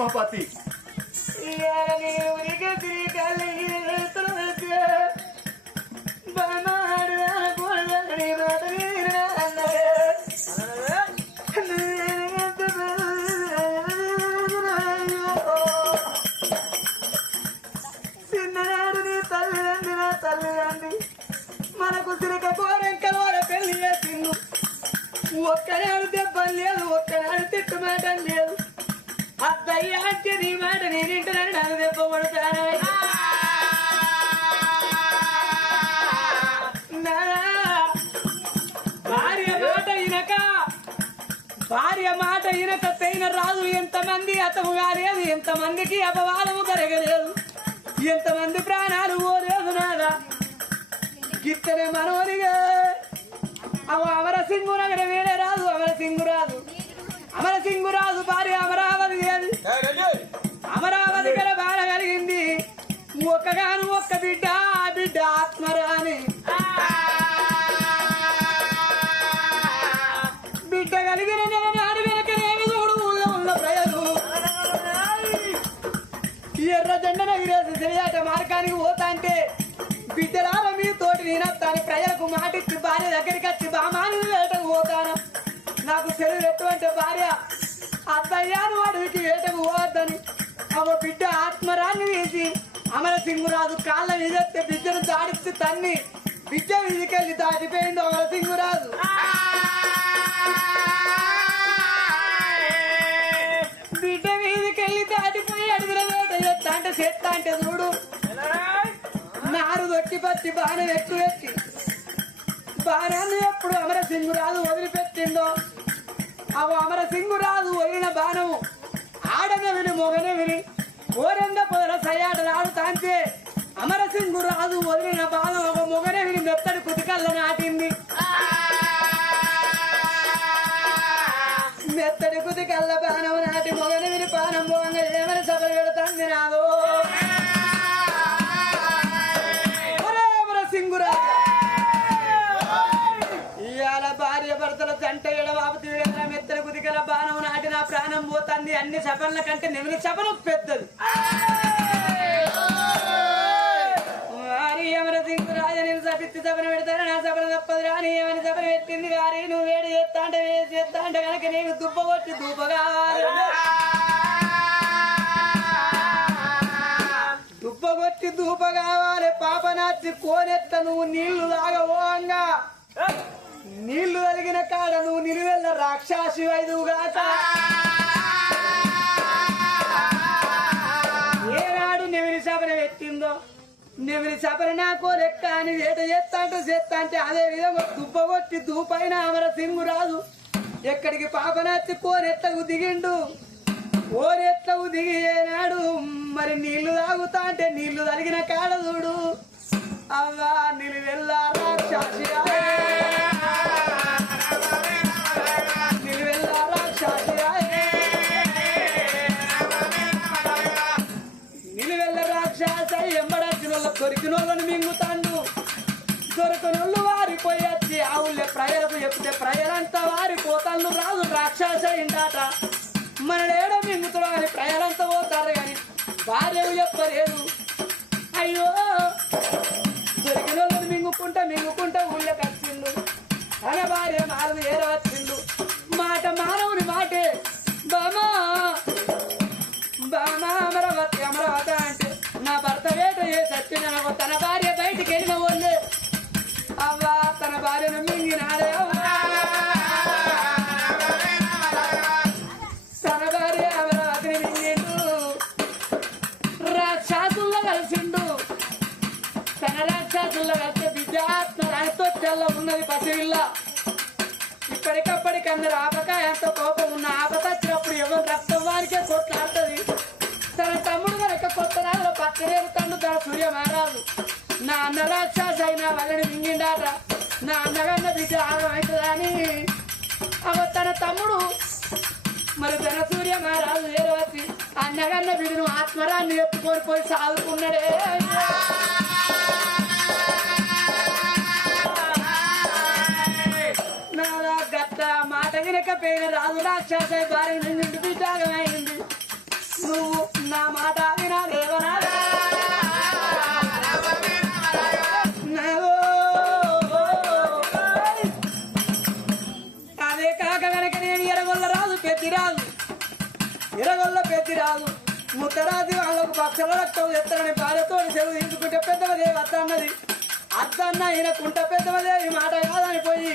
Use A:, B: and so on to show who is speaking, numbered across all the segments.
A: ధర్మపతి
B: చిన్ననాడు నీ తల్లిదండ్రి నా తల్లిదండ్రి. మనకు తిరగ కోరెంకల వాడ పెళ్ళి చేసిండు. ఒక్కనాడు దెబ్బలు లేదు ఒక్కనాడు తిట్టు మాట లేదు అత్తయ్య అంటే నీ మాట నేనింటున్నాను నాకు దెబ్బ భార్య మాట ఇనక భార్య మాట ఇనక తైన రాదు ఎంతమంది అతము కాలేదు ఎంతమందికి అపవాదము కరగలేదు ఎంతమంది ప్రాణాలు పోలేదు నాదా గిత్తనే మనోనిగా అవ అమర సింగు నగర వేరే రాదు అమర సింగు రాదు అమర సింగు రాదు భార్య అమరావతి అమరావతి గల బాధ కలిగింది. ఒక్కగాను ఒక్క బిడ్డ ఆ బిడ్డ ఆత్మరాని బిడ్డ కలిగిన నెల నాడు వెనక నేను చూడు ఊళ్ళో ఉన్న ప్రజలు. ఎర్ర జెండన ఈరోజు తెలియట మార్గానికి పోతా అంటే బిడ్డలాల మీ తోటి నేనొస్తాను ప్రజలకు మాటిచ్చి భార్య దగ్గరికి వచ్చి బామాని వేటకు పోతాను. నాకు చెరువు ఎటువంటి భార్య? అత్తయ్యాను బిడ్డను తన్ని బిడ్డ విధికెళ్ళి దాటిపోయింది అమర సింగురాజు బిడ్డ మీదకెళ్ళి దాటిపోయి అడుగుల వేట చేస్తా అంటే చేస్తా అంటే చూడు. నారు దొట్టి పచ్చి బాణం ఎక్కువ పెట్టి బాణాన్ని ఎప్పుడు అమరసింగురాజు వదిలిపెట్టిందో అవు అమరసింగురాజు వదిలిన బాణము ఆడన విని మొగన విని ఓరెంద పొదల సయాటలు అమరసింగు రాజు వదిలిన బాధ ఒక మొగన విని మెత్తడి కుతికల్ల నాటింది. మెత్తడి కుతికల్ల బాణం నాటి మొగన విని పానం పోంగ ఏమని సభ పెడతాంది నాదో? ఒరే ఇవాళ భార్య భర్తల జంట ఎడబాబు తీవ్రంగా మెత్తన కుదిగల బాణం నాటి నా ప్రాణం పోతుంది. అన్ని సభల కంటే నెమిలి సభలు పెద్దది. అమర సింగు రాజ నేను సభిత్తి సభను పెడతాను నా సభను తప్పదు రాని ఏమని సభను పెట్టింది వారి. నువ్వు వేడి చేస్తా అంటే వేడి చేస్తా అంటే కనుక నీకు దుబ్బ కొట్టి దుబ్బగా దుబ్బ కొట్టి దూప కావాలి పాప నాచి కోనెత్త నువ్వు నీళ్ళు తాగవోంగా నీళ్ళు కలిగిన కాడ నువ్వు నిలువెల్ల రాక్షసి వైదుగాక నెమిలి సభన కోరెక్క అని ఏట చేస్తా అంటే చేస్తా అంటే అదే విధంగా దుబ్బగొట్టి దూపైన అమర సింగు రాదు ఎక్కడికి పాపనాచి కోనెత్తకు దిగిండు. కోనెత్తకు దిగి ఏనాడు మరి నీళ్ళు తాగుతా అంటే నీళ్ళు తలిగిన కాడ చూడు. అవ్వా నిలువెల్ల రాక్షసి. ఆవులను మింగుతాండు. దొరకనోళ్ళు వారిపోయచ్చి ఆవులే ప్రజలకు చెప్తే ప్రజలంతా వారిపోతాను రాదు రాక్షస ఇంటాట మన మింగుతాడు అని ప్రజలంతా పోతారు కానీ భార్యలు చెప్పలేదు. అయ్యో! దొరికిన వాళ్ళని మింగుకుంటా మింగుకుంటా ఊళ్ళోకి వచ్చిండు తన భార్య మారదు ఏర వచ్చిండు. మాట మానవుని మాటే. బామా! బామా! అమరావతి అమరావతి. భర్త తన భార్య బయటికి వెళ్ళిన వాళ్ళే. అవ్వా తన భార్యను మింగినాడే తన భార్య అమరావతిని మింగిండు. రాక్షసుల్లో కలిసిండు. తన రాక్షసుల్లో కలిసి విద్యాత్మ రాయితో తెల్ల ఉన్నది పసివిల్ల ఇప్పటికప్పటికి అందరు ఆపక ఎంత కోపం ఉన్న ఆపత వచ్చినప్పుడు ఎవరు రక్తం వారికే కొట్లాడుతుంది? తన తమ్ముడు కనుక కొత్త రాజులో పక్కనేరుతాడు తన సూర్య మహారాజు. నా అన్న రాక్షస అయినా వాళ్ళని మింగిండాట. నా అన్నగన్న బిడ్డ ఆగమవుతుందని అవ తన తమ్ముడు. మరి తన సూర్య మహారాజు వేరే వచ్చి అన్నగన్న బిడ్డను ఆత్మరాన్ని ఎత్తుకొని పోయి సాదుకున్నాడే నాదా గట్ట మాట వినకపోయిన రాజు రాక్షస భార్య నుండి బిడ్డాగమైంది నువ్వు నా మాట వినాలేవనా అదే కాక వెనక నేను ఎరగొల్ల రాదు పెద్దిరాదు ఎరగొల్ల పెద్దిరాదు ముత్తరాజు వాళ్ళకు పక్షుల రక్తం ఎత్తనని భార్యతో చెరువు తీసుకుంటే పెద్దవదే అత్త అన్నది అత్త అన్న ఈయన కుంట పెద్దవదేవి మాట కాదని పోయి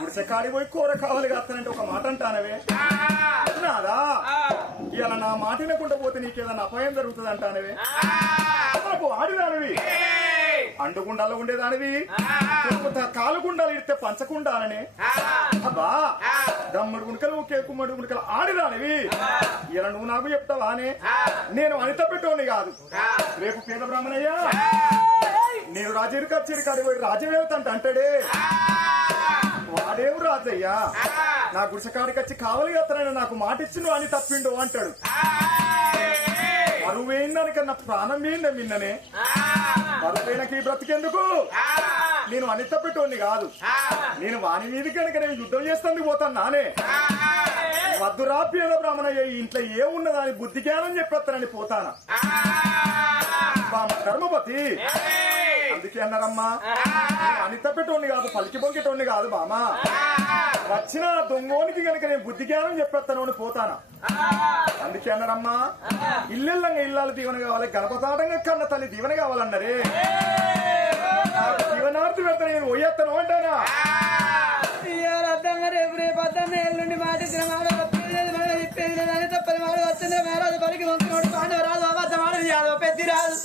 A: గుడిసె కాడి పోయి కూర కావాలి కాస్తానంటే ఒక మాట అంటానవే. నాదా ఇలా నా మాట వినకుండా పోతే నీకేదన్నా అపాయం జరుగుతుంది అంటానవే. నాకు ఆడిదానివి. అండుగుండాలో ఉండేదానివి. లేకపోతే కాలు గుండాలు ఇడితే పంచకుండాలని. అబ్బా దమ్ముడు గుణకలు ఒకే కుమ్మడి గుణకలు ఆడిదానివి. ఇలా నువ్వు నాకు చెప్తావా అని. నేను అనిత పెట్టోని కాదు. రేపు పేద బ్రాహ్మణయ్య. నేను రాజేరు కచ్చేరి కాడి పోయి రాజవేవతంట అంటాడే. వాడేవు రాజయ్యా? నా గుడిసె కాడికి వచ్చి కావలి ఎత్తనని నాకు మాట ఇచ్చి నువ్వు అని తప్పిండు అంటాడు. మరువేందనికన్నా ప్రాణం ఏందే మిన్ననే. మరువేనకి బ్రతికెందుకు? నేను అనిత పెట్టోని కాదు. నేను వాని మీద కనుక నేను యుద్ధం చేస్తుంది పోతాను నానే. పేద బ్రాహ్మణయ్య ఇంట్లో ఏమున్నదని బుద్ధి జ్ఞానం చెప్పేస్తానని పోతానా. ధర్మపతి. అందుకే అన్నారమ్మా. అని అనిత పెట్టోని కాదు పలికి బొంకెటోని కాదు బామా. వచ్చిన దొంగోనికి గనక నేను బుద్ధి జ్ఞానం చెప్పేస్తాను అని పోతానా? అందుకే అన్నారమ్మా. ఇల్లెల్లంగా ఇల్లాలు దీవెన కావాలి గర్భసాటంగా కన్న తల్లి దీవెన కావాలన్నరే. దీవనార్థి పెడతా నేను పోయేస్తాను అంటానా?
B: ఇవాళ రేపు రేపు అర్థంగా ఎల్లుండి మాట తప్పని మాట వచ్చింది మేరాజు పలికి వంతునోడు పాండవ రాదు అబద్ధం యాదవ పెద్ది రాదు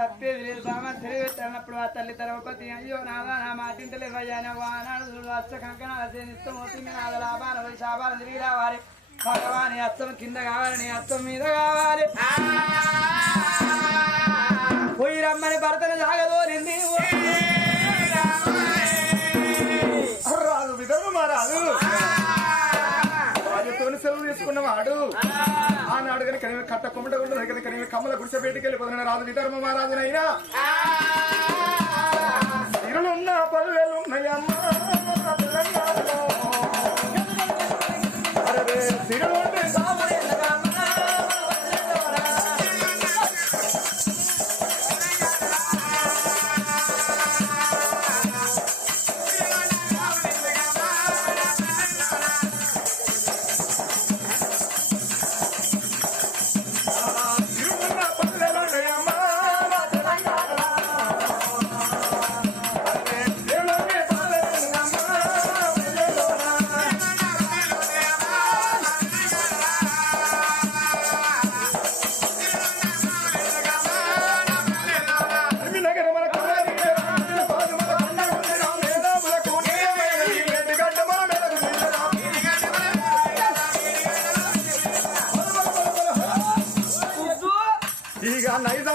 B: తప్పేది లేదు. తప్పేది లేదు బామ తెలియబెట్టాలన్నప్పుడు ఆ తల్లి ధర్మపతి అయ్యో నాదా నా మాటింటలేదు అయ్యా నువ్వు ఆనాడు అచ్చ కంకణాల ఇష్టం అవుతుంది నాద లాభాల పోయి శాపాలు తిరిగి రావాలి. భగవాని అత్తం కింద కావాలి నీ అత్తం మీద కావాలి. పోయి రమ్మని భర్తను జాగదోరింది
A: రాదు విధర్మ మారాదు రాజుతోని సెలవు తీసుకున్నవాడు. ఆనాడు కనుక కట్ట కొమ్మట ఉండదు కనుక నేను కమ్మల గుడిసె బయటికి వెళ్ళిపోతున్న రాజు విధర్మ మారాజునైనా ఇరులున్న పల్లెలున్నాయమ్మా తెలంగాణలో. Nah, itu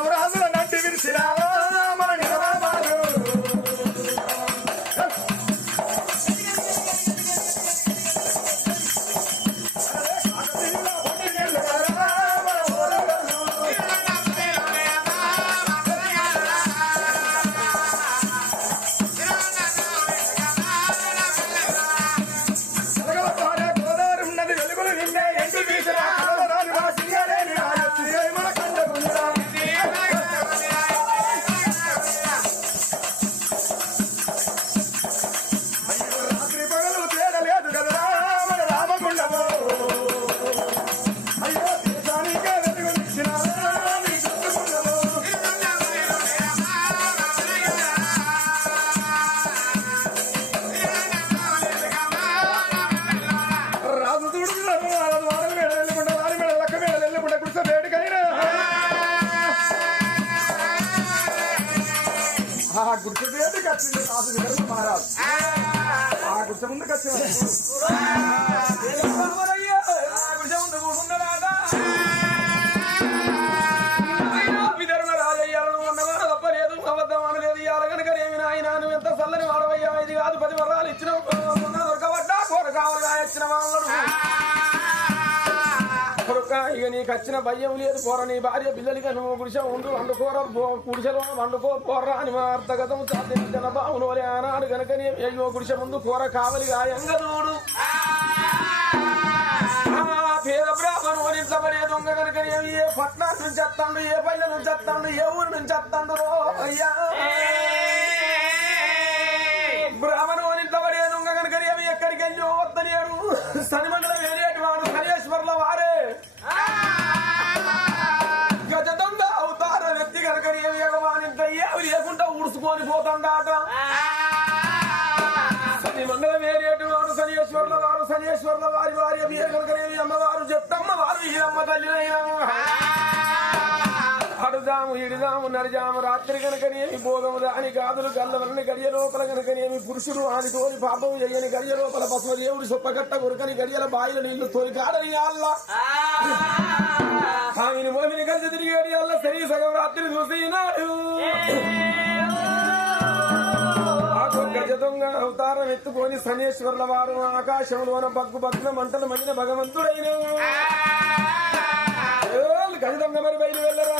A: ఆ గుడిసె ముందుకు
C: ఇక నీకు వచ్చిన భయం లేదు పోర నీ భార్య పిల్లలకి నువ్వు గుడిసె ఉండు వండుకోర గుడిసెలో వండుకో పోర్రా అని మా అర్థగతం సాధించిన బావునోలే ఆనాడు కనుకనే అయ్యో గుడిసె ముందు కూర కావలి గాయంగదోడు పేద బ్రాహ్మణు వరించబడే దొంగ కనుక ఏ పట్నం నుంచి వస్తాడు ఏ పల్లె నుంచి వస్తాడు ఏ ఊరు నుంచి వస్తాడు అయ్యా. వారు వారి వారి అభిషేకరకనేవి అమ్మవారు చెప్తమ్మ వారు ఈ అమ్మ తల్లినైనా. అడుదాము ఇడుదాము నరిజాము రాత్రి కనుకనేమి బోధము దాని గాదులు గల్లవలని గడియ లోపల కనుకనేమి పురుషుడు ఆది తోని పాపం చేయని గడియ లోపల పశువు దేవుడు సొప్పగట్ట కొరకని గడియల బాయిల నీళ్ళు తోలి కాడని అల్లా. ఆమెను మోమిని కలిసి తిరిగేది అల్ల సరి సగం రాత్రి చూసినాడు గజ దొంగ అవతారం ఎత్తుకొని శనేశ్వర్ల వారు ఆకాశంలోన బగ్గు బగ్గున మంటలు మండిన భగవంతుడైన. గజ దొంగ మరి బయలు వెళ్ళరా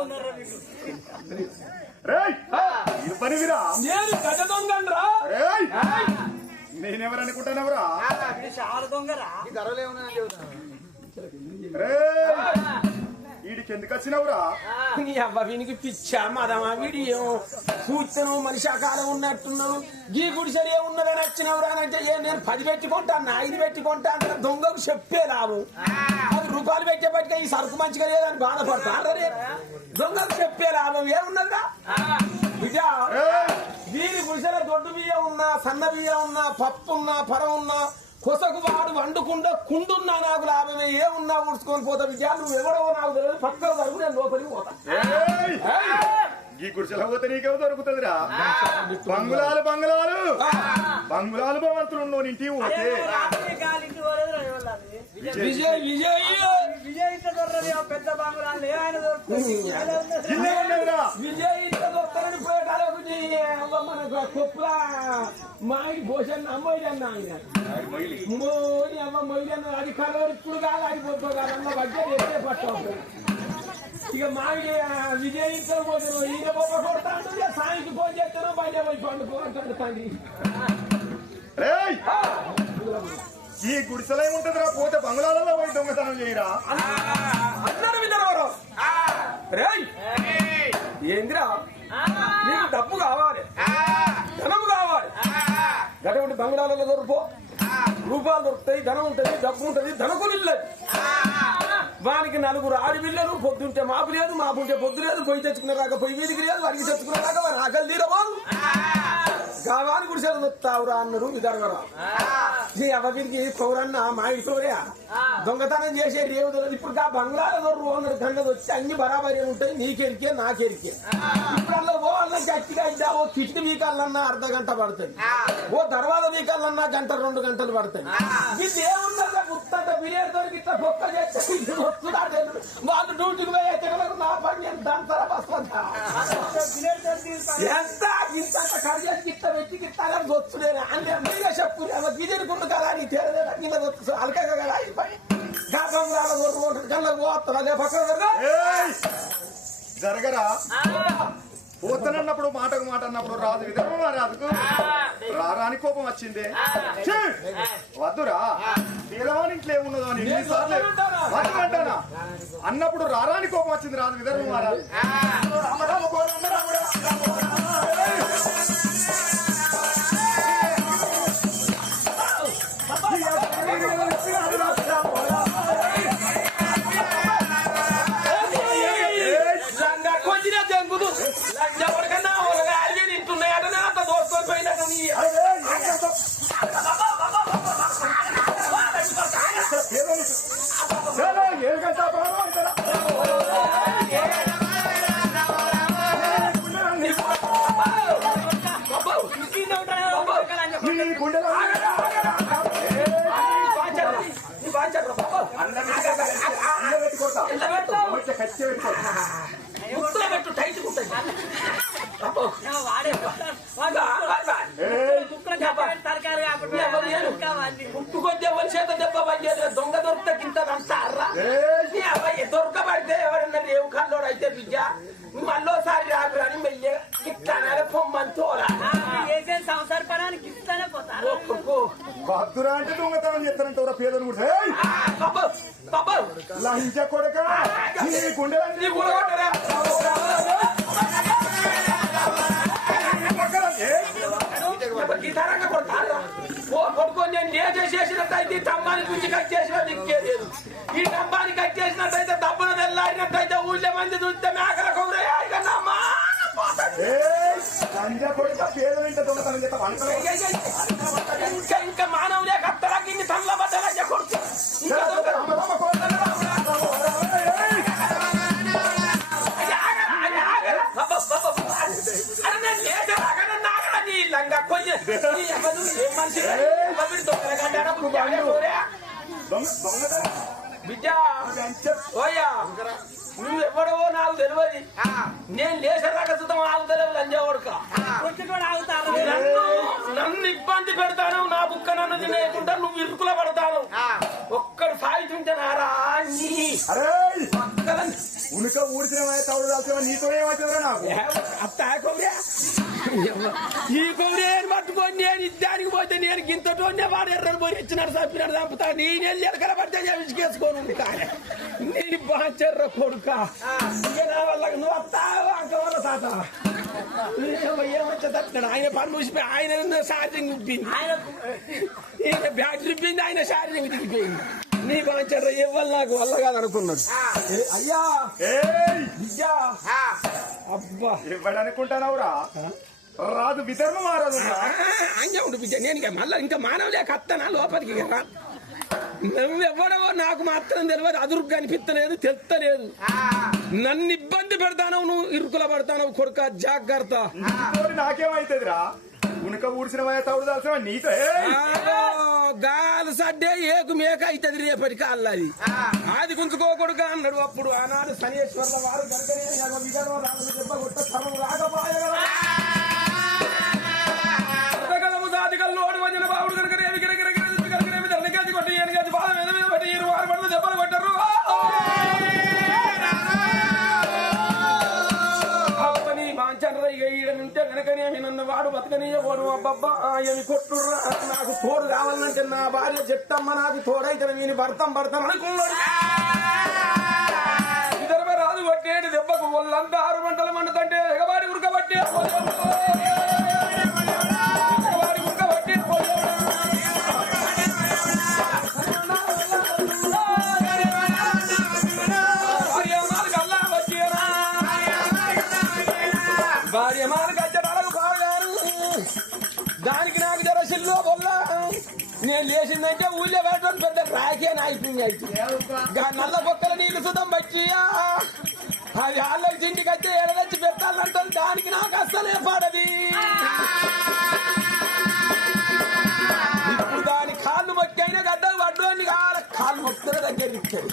B: ఉన్నారా మీకు
A: రేయ్! ఇది పనివిరా
C: నేను గజ దొంగన్రా.
A: రేయ్! నేనెవరనుకుంటానవరా
B: ఇది చాలా దొంగరా.
A: రేయ్! వీడికి ఎందుకు వచ్చినవురా
C: నీ అవ్వ వీనికి పిచ్చా మదమా వీడి ఏమో కూర్చొని మనిషి ఆకారం ఉన్నట్టున్నాను. గీ గుడిసెలు ఏమున్నదని వచ్చినవురా అంటే ఏ నేను పది పెట్టుకుంటాను ఐదు పెట్టుకుంటా అంటే దొంగకు చెప్పే రావు అది రూపాయలు పెట్టేపటికే ఈ సరుకు మంచిగా లేదని బాధపడతా అరే దొంగకు చెప్పే లాభం ఏమున్నదా
A: రేయ్
C: వీరి గుడిసెల దొడ్డు బియ్యం ఉన్నా సన్న బియ్యం ఉన్నా పప్పు ఉన్నా పరం ఉన్నా కొసకు వాడు వండుకుండా కుండున్నా నాకు లాభమే. ఏమున్నా ఉడుచుకొని పోతా. విజయా నువ్వు ఎవడో నాకు తెలియదు. పక్కన వరకు నేను లోపలికి పోతా!
A: ఈ గుడిసెల పోతే నీకేమో దొరుకుతుందిరా. బంగుళాలు బంగుళాలు బంగుళాలు భవంతులు ఉన్నో ఇంటికి పోతే
B: విజయ్
C: విజయ్ విజయ్.
B: ఇంట్లో దొరకదు ఆ పెద్ద బాంగులాలు ఆయన
C: విజయ్ ఇంట్లో దొరకని పోయేటాలకు మన కొప్పుల. మామిడి భోజనం అమ్మాయి అన్న ఆయన. మోని అమ్మ మొయ్యన్న అది కలవరు ఇప్పుడు కాదు అది పొద్దు కాదు. అన్న బడ్జెట్ ఎత్తే పట్టు ఇక ఆ, విజయ్ ఇంట్లో పోతాను ఈయన బొమ్మ కొడతాడు ఇక సాయంకి ఫోన్ చేస్తాను బయట పోయి పండుకో అంటాడు తండ్రి.
A: ఈ గుడిసెలో ఏముంటదిరా? పోతే బంగ్లాలలో పోయి దొంగతనం చేయరా?
C: అందరూ విన్నారు రేయ్! ఏందిరా? నీకు డబ్బు కావాలి. ధనం కావాలి. గటువంటి బంగ్లాలలో దొరుకు రూపాయలు దొరుకుతాయి ధనం ఉంటుంది డబ్బు ఉంటుంది ధనకులు ఇల్లది వానికి నలుగురు ఆడపిల్లలు పొద్దుంటే మాపు లేదు మాపు ఉంటే పొద్దు లేదు పొయ్యి తెచ్చుకునే రాక పొయ్యి మీదికి లేదు వారికి తెచ్చుకునే రాక వారి ఆకలి తీరబోదు దొత్తావురా అన్నారు విదర్వరా ఈ పౌరన్న మా ఇంట్లోనే దొంగతనం చేసే రేవుదలు ఇప్పుడు ఆ బంగ్లాల దొరు గంగ వచ్చి అన్ని బరాబరి ఉంటాయి నీకెరికే నాకెరికే. ఇప్పుడు అందులో ఓ అన్న గట్టిగా ఇద్దా ఓ కిటికీ మీకాలన్నా అర్ధ గంట పడుతుంది ఓ దర్వాజ మీకాలన్నా గంట రెండు గంటలు పడుతుంది ఇది ఏమున్నదా ముత్తట బిర్యానీతో ఇట్లా పొక్క చేస్తే. వాళ్ళు డ్యూటీకి పోయే నా పని ఎంత?
B: విజయ్ దొరికి
C: ఎంత? ఇంత కడిగేసి గిట్ట పెట్టి గిట్టాలని వస్తున్నాను అంటే మీరే చెప్పు గిజని గుండు కదా నీ తేరదే కింద వచ్చు అలకగా కదా అయిపోయి గర్భం రాల కొట్టుకుంటారు కళ్ళ పోతున్నా అదే పక్కన!
A: జరగరా? పోతనన్నప్పుడు మాటకు మాట అన్నప్పుడు రాజు విధర్మ రాజుకు రా రారాని కోపం వచ్చిందే! వద్దురా. పేదవాని ఇంట్లో ఏమున్నదో అని ఎన్నిసార్లు వద్దు అంటానా? అన్నప్పుడు రారాని కోపం వచ్చింది రాదు. విదర్భ మహారాజు పెట్టి పెట్టు
C: టైట్ కుట్టండి
A: భద్రురా అంటే దొంగతనం చేస్తానంటే పేదలు కూడా. లంచ కొడక! నీ
C: నీ
A: గుండెలన్నీ
C: కూడా. కొట్టరా? గిటారంగా కొడతారా? ఓ కొడుకొని నేను నేనే చేసినట్టయితే ఈ స్తంభానికి గుంజి కట్ చేసిన దిక్కేలేదు ఈ స్తంభానికి కట్ చేసినట్టయితే దబ్బున వెళ్ళాడినట్టయితే ఊళ్ళో మంది చూస్తే మేకల కౌరయ్య ఇక నా మాన పోతాడు.
A: ఏయ్, లంచ కొడక పేదలంటే దొంగతనం చేస్తా వంటలు
C: ఇంకా మానవులే కత్తలకి ఇన్ని తనల బద్దలయ్య కొడుకు దొంగ
A: దొంగ.
C: బిడ్డ ఓయ్యా నువ్వు ఎవడవో నాకు తెలియదు నేను లేచరాక సుతం ఆగుతలేవు లంజా కొడుక
B: ఆగుతారు?
C: నన్ను ఇబ్బంది పెడతాను నా బుక్క నన్ను తినేయకుండా నువ్వు ఇరుకుల పడతాను. ఒక్కడు సాయితుంచనారా నీ
A: అరే
C: పక్కన-
A: ఉనుక ఊడిచిన తౌడు దాల్చిన నీతో ఏమవుతుందిరా నాకు.
C: ఈ ఏం పట్టుకొని నేను ఇద్దానికి పోతే నేను గింతటోనే వాడు ఎర్రని పోయి ఇచ్చినాడు చంపినాడు చంపుతా. నేను వెళ్ళి ఎలకల పడితే చేసుకేసుకోను కానీ. నేను బాచెర్ర కొడుక. నా వల్ల నువ్వు వస్తావా? అంక వల్ల తాత. ఏమొచ్చా ఆయన పని మూసిపోయి ఆయన ఛార్జింగ్ ఉప్పింది ఈయన బ్యాటరీ ఉప్పింది ఆయన ఛార్జింగ్ దిగిపోయింది నీ బాచెర్ర ఇవ్వాలి నాకు వల్ల కాదనుకున్నాడు. అయ్యా. అబ్బా.
A: ఇవ్వడనుకుంటానవురా రాదు విధర్మ
C: అంజా ఉండు బిడ్డ నేను ఇక మళ్ళీ ఇంకా మానవులే కత్తనా లోపలికి. నువ్వు ఎవడవో నాకు మాత్రం తెలియదు అదురు కనిపిస్తలేదు తెలుస్తలేదు నన్ను ఇబ్బంది పెడతాను నువ్వు ఇరుకుల పడతాను కొడుక జాగ్రత్త.
A: నాకేమైతుందిరా? ఉనుక ఊడిసిన నీతో?
C: ఆగో, గాలి సడ్డే ఏకు మేక అవుతుంది రేపటికి అల్లది. ఆది గుంజుకోకూడదు అన్నాడు అప్పుడు. ఆనాడు శనేశ్వర్ల వారు కొట్ట తరం రాకపోయే లోడు వచ్చిన బాబుడు కనుక ఎది కొట్టి మీద మీద పట్టి ఇరు వారు పడుతూ దెబ్బలు కొట్టరు. అప్పని బాంచండ్ర ఇక ఈడ కనుకనేమి నన్ను వాడు బతకనీయకూడదు అబ్బబ్బా ఏమి కొట్టుర్రా. నాకు తోడు కావాలంటే నా భార్య చెప్తమ్మ నాకు తోడైతే నేను భర్తం భర్తం అనుకున్నాడు. ఇద్దరు రాదు కొట్టేటి దెబ్బకు వాళ్ళంతా ఆరు గంటల మండుతంటే ఎగబాడి ఉరకబట్టే దానికి నాకు జర సిల్లో బొల్లా. నేను లేచిందంటే ఊళ్ళో పెట్టడం పెద్ద రాకే నాయిపోయింది అయితే. నల్ల బొక్కల నీళ్ళు సుతం బచ్చియా అవి వాళ్ళకి ఇంటికి వచ్చి ఎడదచ్చి పెట్టాలంటే దానికి నాకు అస్సలే పడది. ఇప్పుడు దాని కాళ్ళు బట్టి గడ్డలు పడ్డోని కాళ్ళ కాళ్ళు మొక్కల దగ్గర ఇచ్చారు